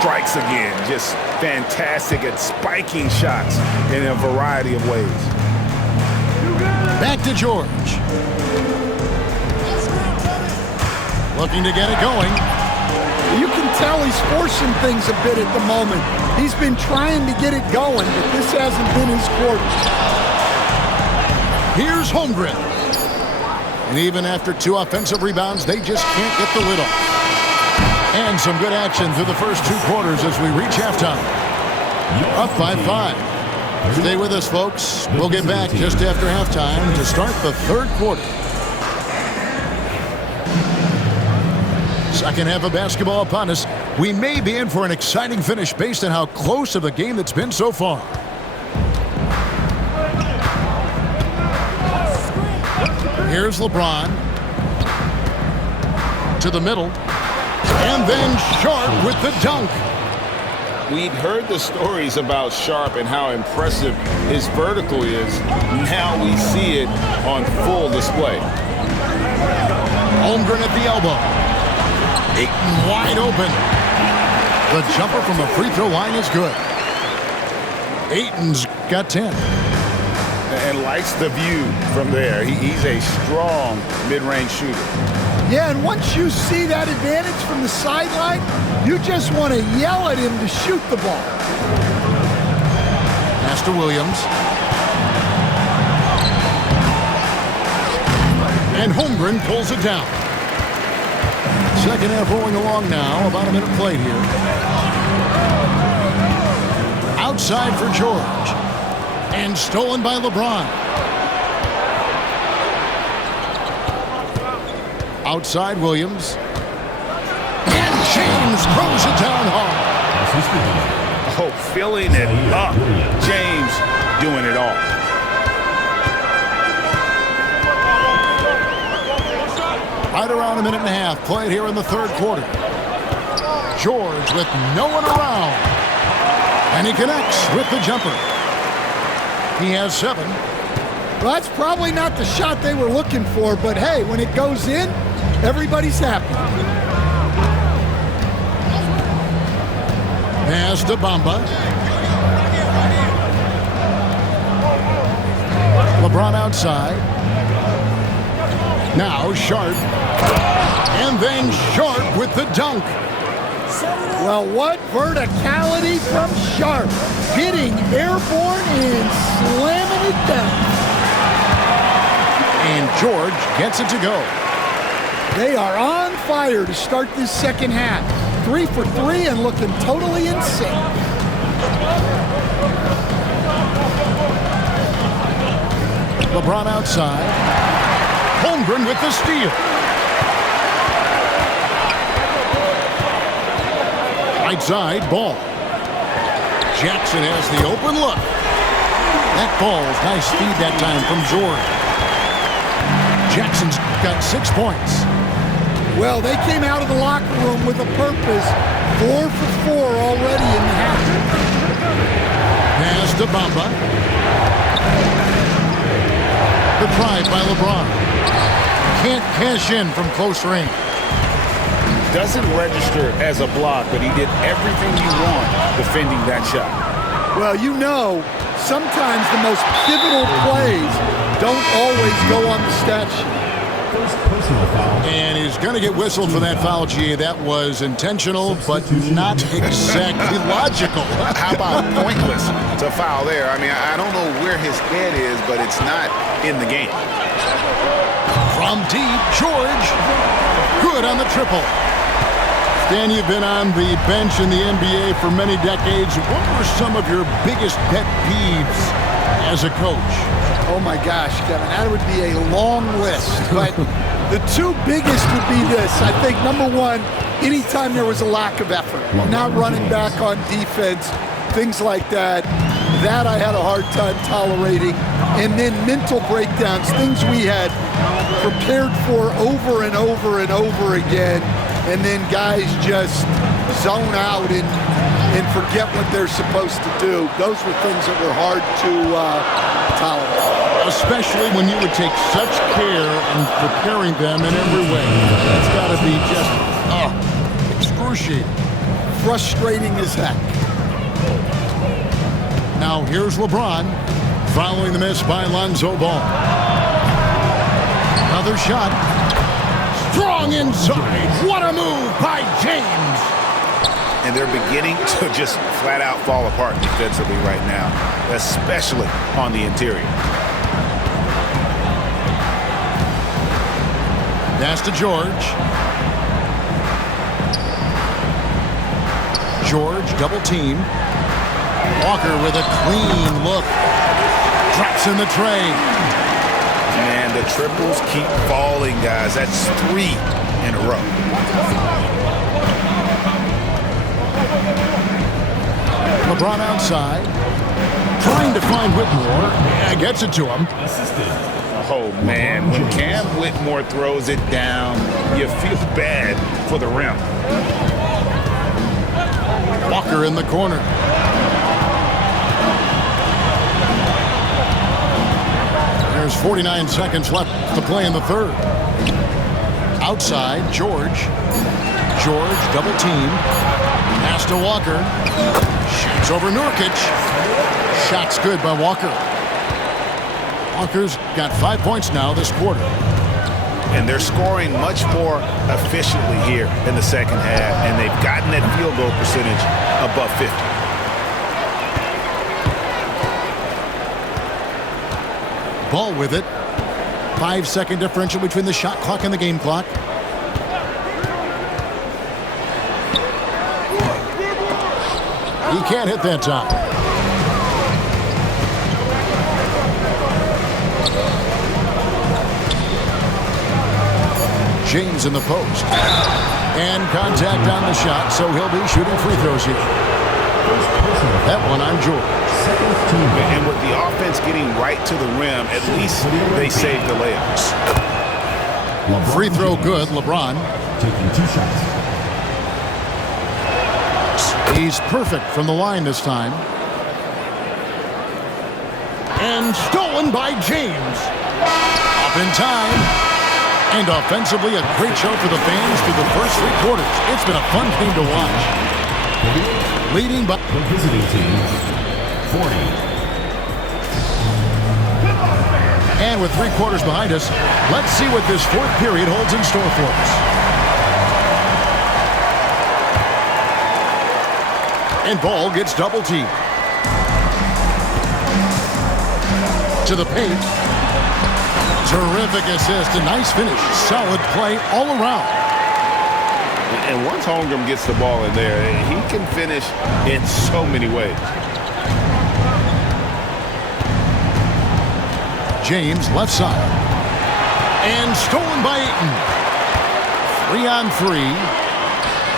strikes again. Just fantastic at spiking shots in a variety of ways. Back to George. Looking to get it going. You can tell he's forcing things a bit at the moment. He's been trying to get it going, but this hasn't been his quarter. Here's Holmgren. And even after 2 offensive rebounds, they just can't get the lid off. And some good action through the first 2 quarters as we reach halftime. Up by 5. Stay with us, folks. We'll get back just after halftime to start the 3rd quarter. Second half of basketball upon us. We may be in for an exciting finish based on how close of a game that's been so far. Here's LeBron. To the middle. And then Sharp with the dunk. We'd heard the stories about Sharp and how impressive his vertical is. Now we see it on full display. Holmgren at the elbow. Ayton wide open. The jumper from the free throw line is good. Ayton's got 10. And likes the view from there. He's a strong mid-range shooter. Yeah, and once you see that advantage from the sideline, you just want to yell at him to shoot the ball. Pass to Williams. And Holmgren pulls it down. Second half rolling along now. About a minute played here. Outside for George. And stolen by LeBron. Outside Williams. And James throws it down hard. Oh, filling it up. James doing it all. Right around a minute and a half played here in the 3rd quarter. George with no one around. And he connects with the jumper. He has 7. Well, that's probably not the shot they were looking for, but hey, when it goes in, everybody's happy. Pass to Bamba. LeBron outside. Now Sharp. And then Sharp with the dunk. Well, what verticality from Sharp. Getting airborne and slamming it down. And George gets it to go. They are on fire to start this second half. 3 for 3 and looking totally in sync. LeBron outside. Holmgren with the steal. Right side, Ball. Jackson has the open look. That ball's nice speed that time from George. Jackson's got 6 points. Well, they came out of the locker room with a purpose. 4 for 4 already in the half. Pass to Bamba. The drive by LeBron. Can't cash in from close range. Doesn't register as a block, but he did everything you want defending that shot. Well, you know, sometimes the most pivotal plays don't always go on the stat sheet. And he's going to get whistled for that foul, G. That was intentional, but not exactly logical. How about pointless to foul there? I mean, I don't know where his head is, but it's not in the game. From deep, George. Good on the triple. Dan, you've been on the bench in the NBA for many decades. What were some of your biggest pet peeves as a coach? Oh my gosh, Kevin, that would be a long list. But the 2 biggest would be this. I think number 1, anytime there was a lack of effort, not running back on defense, things like that. That I had a hard time tolerating. And then mental breakdowns, things we had prepared for over and over and over again. And then guys just zone out and forget what they're supposed to do. Those were things that were hard to tolerate. Especially when you would take such care in preparing them in every way. That's got to be just excruciating. frustrating as heck. Now here's LeBron following the miss by Lonzo Ball. Another shot. Strong inside. What a move by James. And they're beginning to just flat out fall apart defensively right now, especially on the interior. Pass to George. George double team. Walker with a clean look. Drops in the tray. Man, the triples keep falling, guys. That's 3 in a row. LeBron outside. Trying to find Whitmore. Yeah, gets it to him. Oh, man, when Cam Whitmore throws it down, you feel bad for the rim. Walker in the corner. There's 49 seconds left to play in the third. Outside, George. George, double team. Pass to Walker. Shoots over Nurkic. Shot's good by Walker. Walker's got 5 points now this quarter. And they're scoring much more efficiently here in the second half, and they've gotten that field goal percentage above 50. Ball with it. 5-second differential between the shot clock and the game clock. He can't hit that time. James in the post. And contact on the shot, so he'll be shooting free throws here. That one on George. And with the offense getting right to the rim, at least they saved the layups. Free throw good, LeBron. Taking 2 shots. He's perfect from the line this time. And stolen by James. Up in time. And offensively, a great show for the fans through the first 3 quarters. It's been a fun game to watch. Leading by The visiting team, 40. And with 3 quarters behind us, let's see what this 4th period holds in store for us. And Ball gets double teamed. To the paint. Terrific assist, a nice finish. Solid play all around. And once Holmgren gets the ball in there, he can finish in so many ways. James left side. And stolen by Ayton. 3-on-3.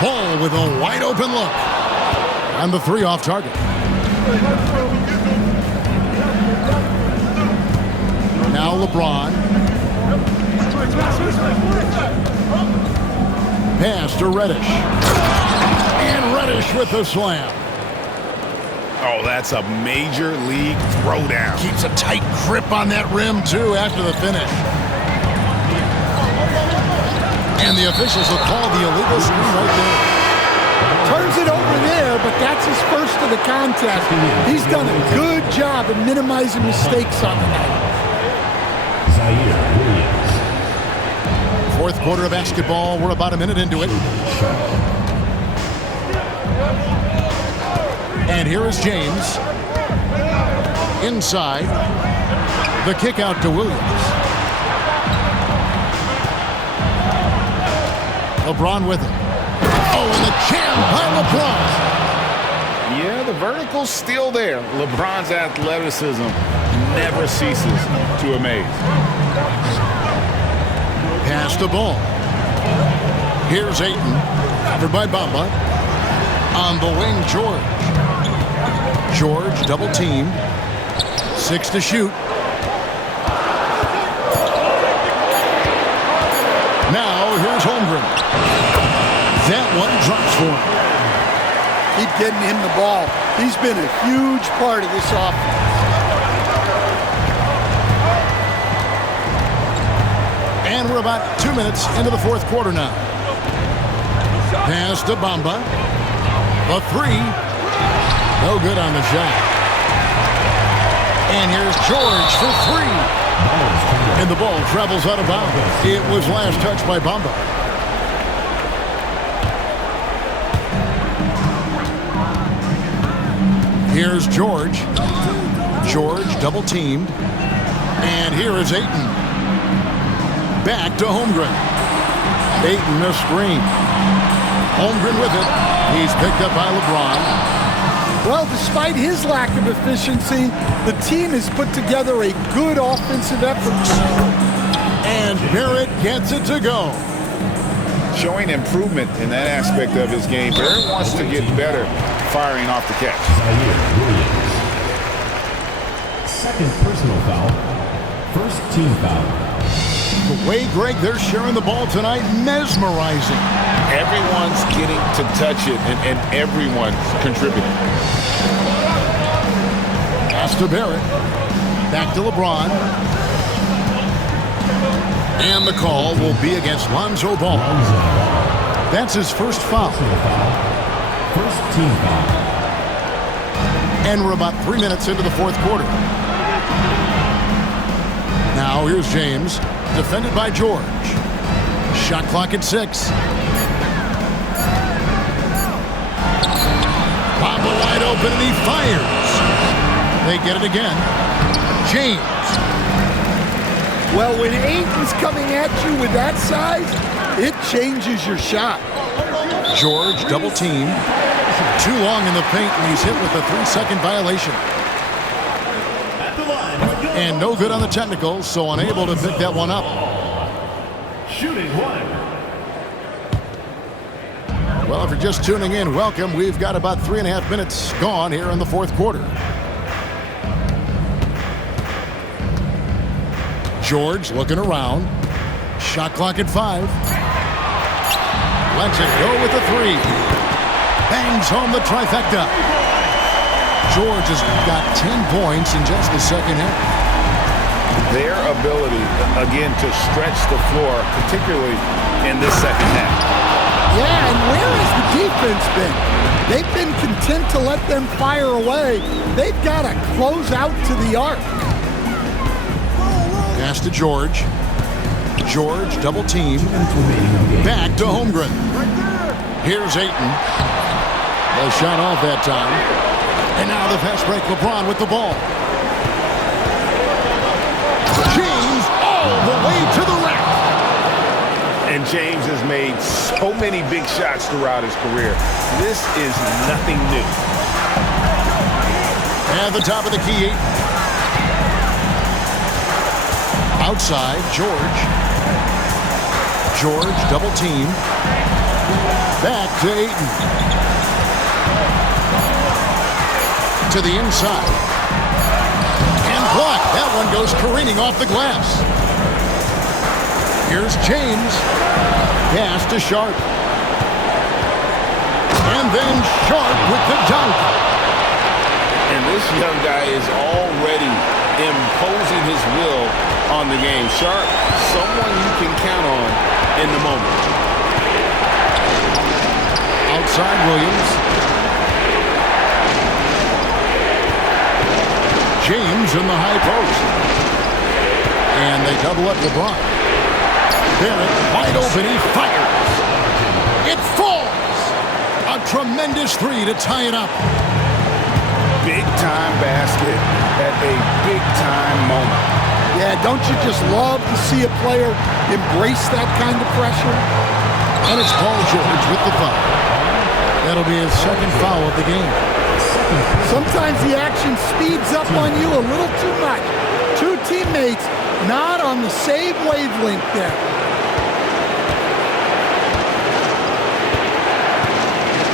Ball with a wide open look. And the 3 off target. Now LeBron. Pass to Reddish. And Reddish with the slam. Oh, that's a major league throwdown. Keeps a tight grip on that rim, too, after the finish. And the officials will call the illegal screen right there. Turns it over there, but that's his first of the contest. He's done a good job of minimizing mistakes on the night. Zaire Williams. 4th quarter of basketball. We're about a minute into it. And here is James. Inside. The kick out to Williams. LeBron with it. Oh, and the jam by LeBron. Yeah, the vertical's still there. LeBron's athleticism never ceases to amaze. Pass the ball. Here's Ayton. Covered by Bamba. On the wing, George. George, double team. 6 to shoot. Now, here's Holmgren. That one drops for him. Keep getting him the ball. He's been a huge part of this offense. And we're about 2 minutes into the 4th quarter now. Pass to Bamba. The three. No good on the shot. And here's George for three. And the ball travels out of bounds. It was last touched by Bamba. Here's George. George double teamed. And here is Ayton. Back to Holmgren. Ayton a screen. Holmgren with it. He's picked up by LeBron. Well, despite his lack of efficiency, the team has put together a good offensive effort. And Barrett gets it to go. Showing improvement in that aspect of his game. Barrett wants to get better firing off the catch. Zaire Williams. Second personal foul. First team foul. The way, Greg, they're sharing the ball tonight, mesmerizing. Everyone's getting to touch it, and everyone's contributing. Pass to Barrett. Back to LeBron. And the call will be against Lonzo Ball. That's his first foul. First team foul. And we're about 3 minutes into the fourth quarter. Now here's James, defended by George. Shot clock at 6. Bamba wide open and he fires. They get it again. James. Well, when Ayton's coming at you with that size, it changes your shot. George double team. Too long in the paint and he's hit with a 3-second violation. And no good on the technical, so unable to pick that one up. Shooting one. Well, if you're just tuning in, welcome. We've got about 3.5 minutes gone here in the fourth quarter. George looking around. Shot clock at 5. Lets it go with a 3. Bangs home the trifecta. George has got 10 points in just the second half. Their ability, again, to stretch the floor, particularly in this second half. Yeah, and where has the defense been? They've been content to let them fire away. They've got to close out to the arc. Pass to George. George double team. Back to Holmgren. Here's Ayton. No shot off that time. And now the fast break. LeBron with the ball. James all the way to the rack. And James has made so many big shots throughout his career. This is nothing new. At the top of the key, Ayton. Outside, George. George double team. Back to Ayton. To the inside. And blocked. That one goes careening off the glass. Here's James. Pass to Sharp. And then Sharp with the dunk. And this young guy is already imposing his will on the game. Sharp, someone you can count on in the moment. Outside Williams. James in the high post. And they double up LeBron. Barrett wide open, he fires. It falls. A tremendous 3 to tie it up. Big time basket at a big time moment. Yeah, don't you just love to see a player embrace that kind of pressure? And it's Paul George with the foul. That'll be his second foul of the game. Sometimes the action speeds up on you a little too much. Two teammates not on the same wavelength there.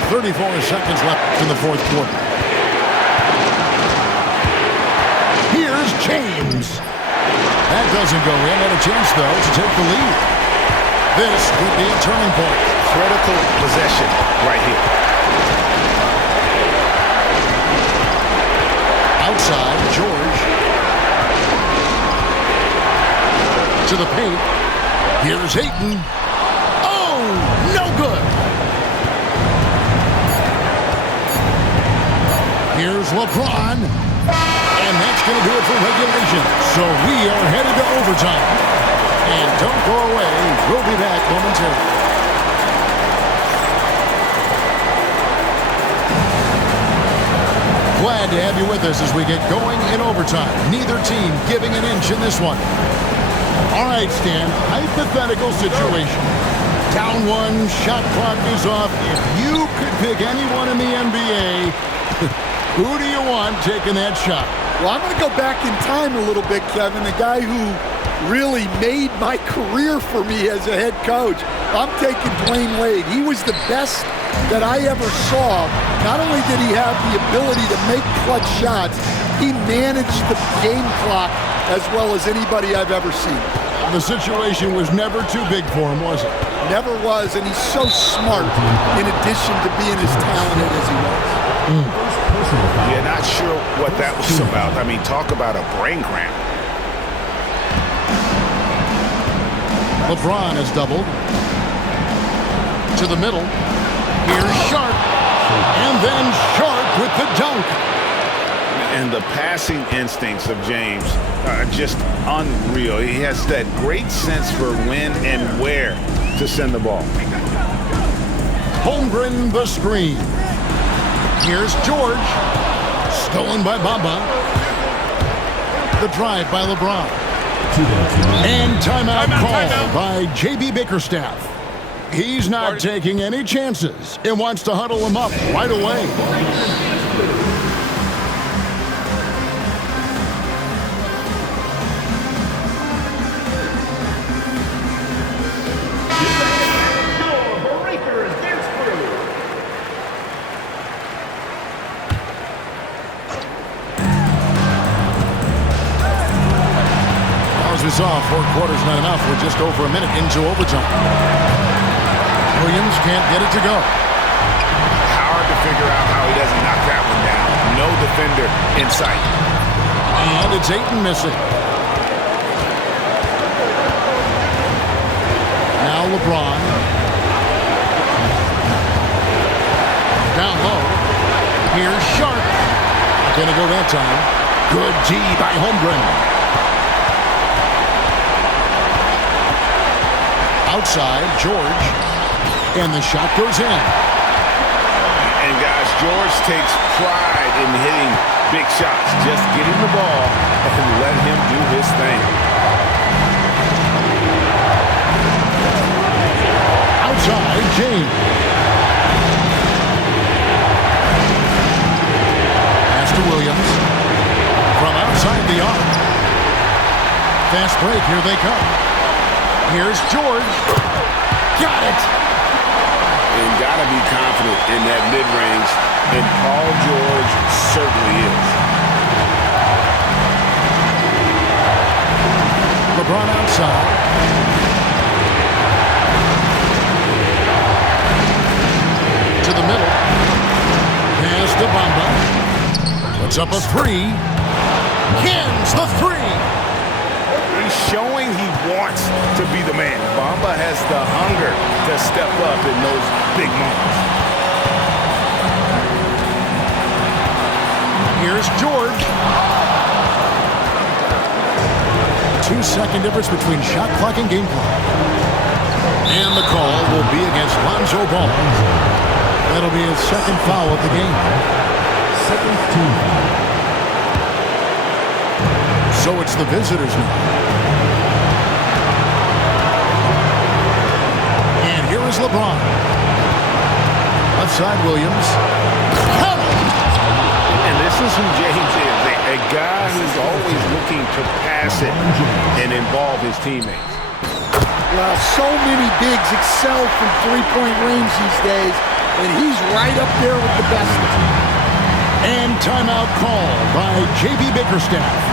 .34 seconds left in the fourth quarter. Here's James. That doesn't go in. Had a chance, though, to take the lead. This could be a turning point. Critical possession right here. Outside, George. To the paint. Here's Ayton. Oh, no good. Here's LeBron. And that's going to do it for regulation. So we are headed to overtime. And don't go away. We'll be back momentarily. Glad to have you with us as we get going in overtime. Neither team giving an inch in this one. All right, Stan, hypothetical situation. Down one, shot clock is off. If you could pick anyone in the NBA, who do you want taking that shot? Well, I'm going to go back in time a little bit, Kevin. The guy who really made my career for me as a head coach. I'm taking Dwayne Wade. He was the best that I ever saw. Not only did he have the ability to make clutch shots, he managed the game clock as well as anybody I've ever seen. The situation was never too big for him, was it? Never was, and he's so smart in addition to being as talented as he was. Yeah, not sure what that was about. I mean, talk about a brain cramp. LeBron has doubled. To the middle. Here's Sharp. And then Sharp with the dunk. And the passing instincts of James are just unreal. He has that great sense for when and where to send the ball. Holmgren the screen. Here's George. Stolen by Bamba. The drive by LeBron. And timeout called by J.B. Bickerstaff. He's not taking any chances and wants to huddle him up right away. Off. 4 quarters not enough. We're just over a minute into overtime. Williams can't get it to go. Hard to figure out how he doesn't knock that one down. No defender in sight. And it's Ayton missing. Now LeBron. Down low. Here's Sharp. Not going to go that time. Good D by Holmgren. Outside, George, and the shot goes in. And guys, George takes pride in hitting big shots. Just get him the ball and let him do his thing. Outside, James. Pass to Williams. From outside the arc. Fast break, here they come. Here's George. Got it. And got to be confident in that mid-range, and Paul George certainly is. LeBron outside. To the middle. Pass to Bamba. Puts up a three. Hins the three. Showing he wants to be the man. Bamba has the hunger to step up in those big moments. Here's George. 2-second difference between shot clock and game clock. And the call will be against Lonzo Ball. That'll be his second foul of the game. Second team foul. So it's the visitors now. And here is LeBron. Left side, Williams. And this is who James is, a guy who's always looking to pass it and involve his teammates. Well, so many bigs excel from three-point range these days, and he's right up there with the best of them. And timeout called by J.B. Bickerstaff.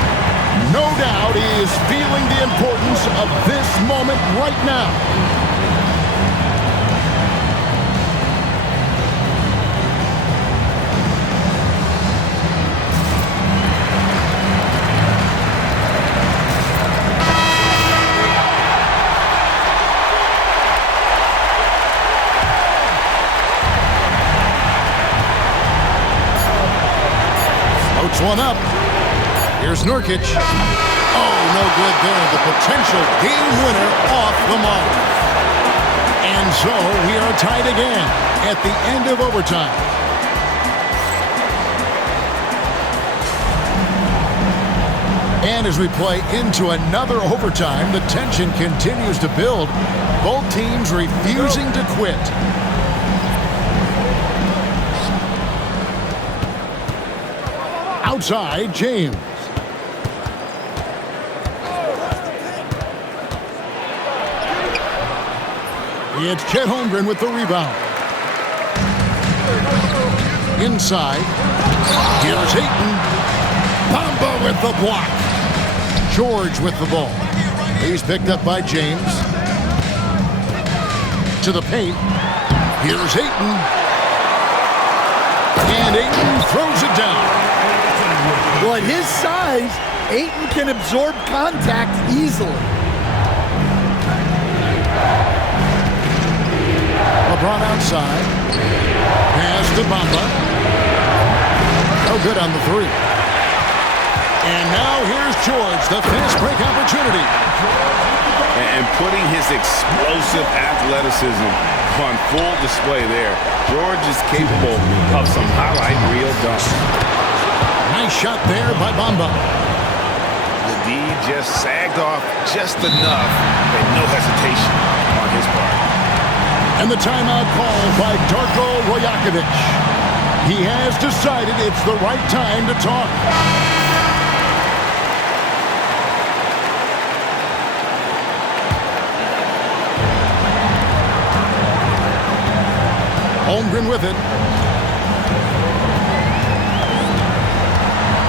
No doubt he is feeling the importance of this moment right now. Floats one up. Here's Nurkic. Oh, no good there. The potential game winner off the mark. And so we are tied again at the end of overtime. And as we play into another overtime, the tension continues to build. Both teams refusing to quit. Outside, James. It's Chet Holmgren with the rebound. Inside. Here's Ayton. Bamba with the block. George with the ball. He's picked up by James. To the paint. Here's Ayton. And Ayton throws it down. Well, at his size, Ayton can absorb contact easily. LeBron outside. Pass to Bamba. No good on the three. And now here's George, the fast break opportunity. And putting his explosive athleticism on full display there. George is capable of some highlight reel dunks. Nice shot there by Bamba. The D just sagged off just enough and no hesitation on his part. And the timeout called by Darko Rajakovic. He has decided it's the right time to talk. Holmgren with it.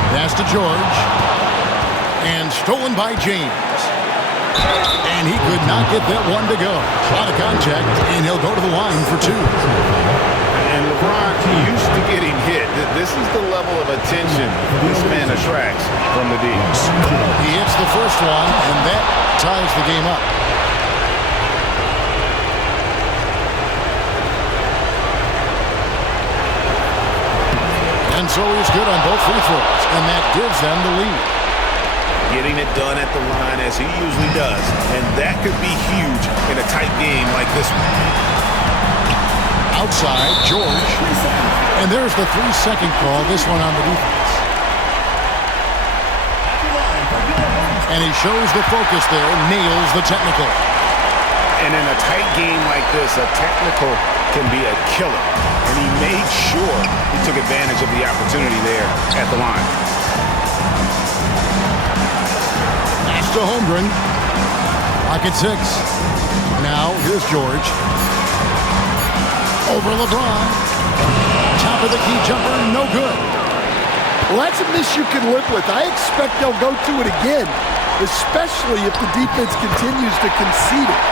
Pass to George. And stolen by James. And he could not get that one to go. Out of contact, and he'll go to the line for two. And LeBron used to getting hit. This is the level of attention this man attracts from the D. He hits the first one, and that ties the game up. And so he's good on both free throws, and that gives them the lead. Getting it done at the line as he usually does, and that could be huge in a tight game like this one. Outside, George. And there's the 3-second call, this one on the defense. And he shows the focus there, nails the technical. And in a tight game like this, a technical can be a killer. And he made sure he took advantage of the opportunity there at the line. Pass to Holmgren. Pocket 6. Now, here's George. Over LeBron. Top of the key jumper, no good. Well, that's a miss you can live with. I expect they'll go to it again, especially if the defense continues to concede it.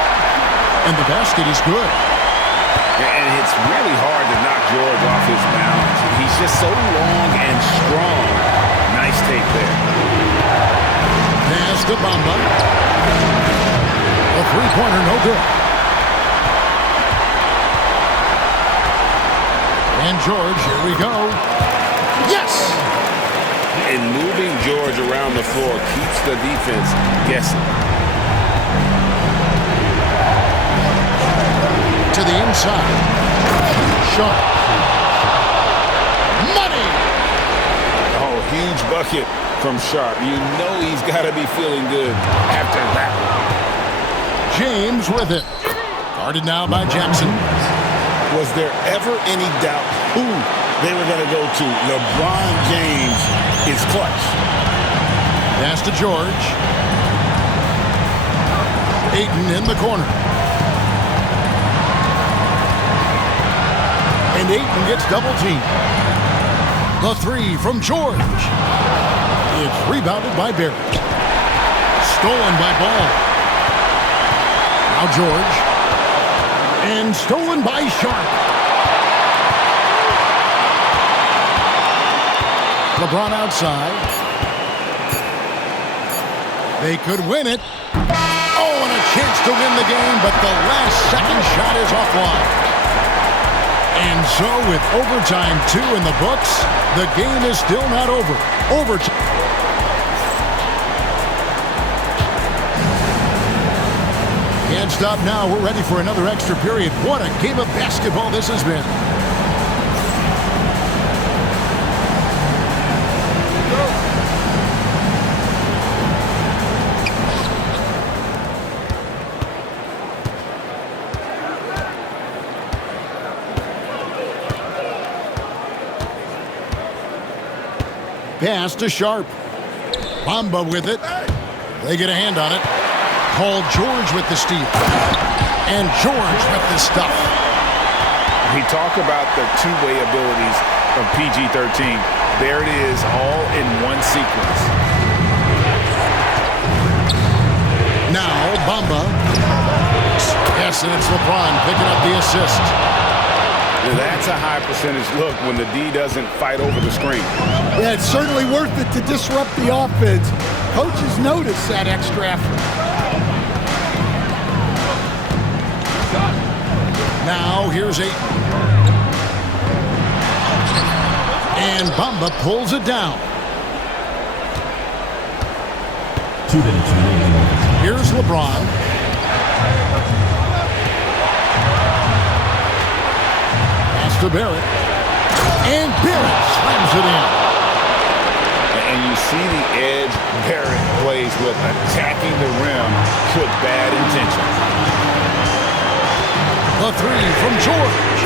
And the basket is good. And it's really hard to knock George off his balance. He's just so long and strong. Nice take there. Pass to Bamba. A three-pointer, no good. And George, here we go. Yes! And moving George around the floor keeps the defense guessing. To the inside. Sharp. Money! Oh, huge bucket from Sharp. You know he's got to be feeling good after that. James with it. Guarded now by Jackson. Was there ever any doubt who they were going to go to? LeBron James is clutch. Pass to George. Ayton in the corner. And Ayton gets double teamed. The three from George. It's rebounded by Barrett. Stolen by Ball. Now George. And stolen by Sharp. LeBron outside. They could win it. Oh, and a chance to win the game, but the last second shot is offline. And so with overtime 2 in the books, the game is still not over. Overtime. Can't stop now. We're ready for another extra period. What a game of basketball this has been. Pass to Sharp. Bamba with it. They get a hand on it. Paul George with the steal. And George with the stuff. We talk about the two-way abilities of PG-13. There it is, all in one sequence. Now Bamba. Yes, and it's LeBron picking up the assist. That's a high percentage look when the D doesn't fight over the screen. Yeah, it's certainly worth it to disrupt the offense. Coaches notice that extra effort. Now here's Ayton. And Bamba pulls it down. 2 minutes remaining. Here's LeBron. To Barrett. And Barrett slams it in. And you see the edge Barrett plays with, attacking the rim with bad intention. A 3 from George.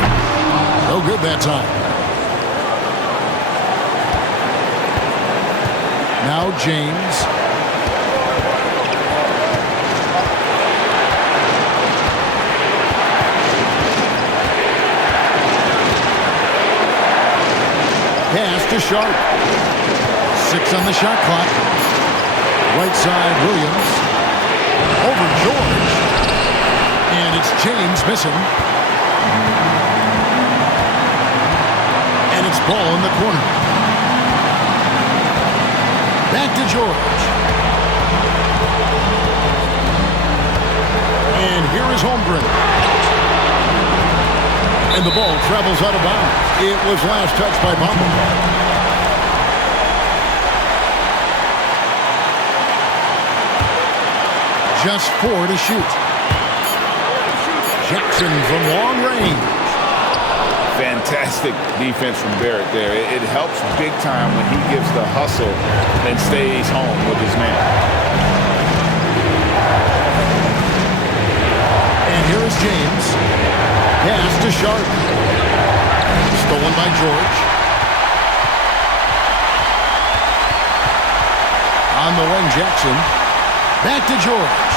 No good that time. Now James. Pass to Sharp. 6 on the shot clock. Right side, Williams. Over George. And it's James missing. And it's ball in the corner. Back to George. And here is Holmgren. And the ball travels out of bounds. It was last touched by Bamba. Just 4 to shoot. Jackson from long range. Fantastic defense from Barrett there. It helps big time when he gives the hustle and stays home with his man. And here is James. Pass to Sharp. Stolen by George. On the wing, Jackson. Back to George.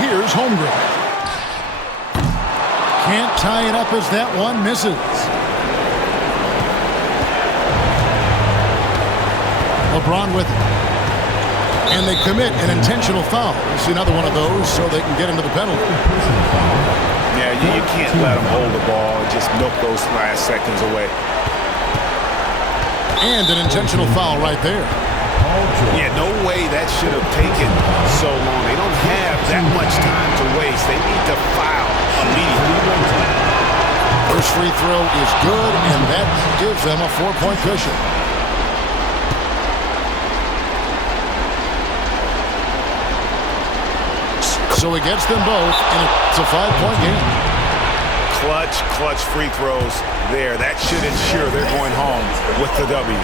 Here's Holmgren. Can't tie it up as that one misses. LeBron with it. And they commit an intentional foul. It's another one of those so they can get into the penalty. Yeah, you can't let them hold the ball and just milk those last seconds away. And an intentional foul right there. Yeah, no way that should have taken so long. They don't have that much time to waste. They need to foul immediately. First free throw is good, and that gives them a 4-point cushion. So he gets them both, and it's a 5-point game. Clutch free throws there. That should ensure they're going home with the W.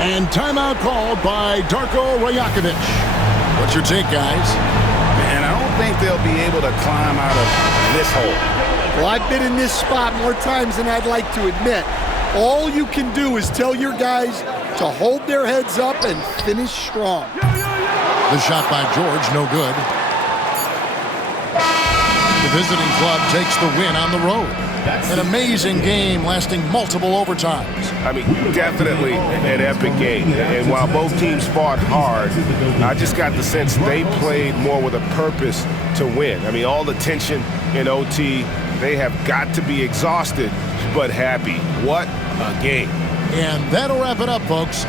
And timeout called by Darko Rajakovic. What's your take, guys? And I don't think they'll be able to climb out of this hole. Well, I've been in this spot more times than I'd like to admit. All you can do is tell your guys to hold their heads up and finish strong. The shot by George, no good. The visiting club takes the win on the road. An amazing game lasting multiple overtimes. I mean, definitely an epic game. And while both teams fought hard, I just got the sense they played more with a purpose to win. I mean, all the tension in OT, they have got to be exhausted but happy. What a game. And that'll wrap it up, folks.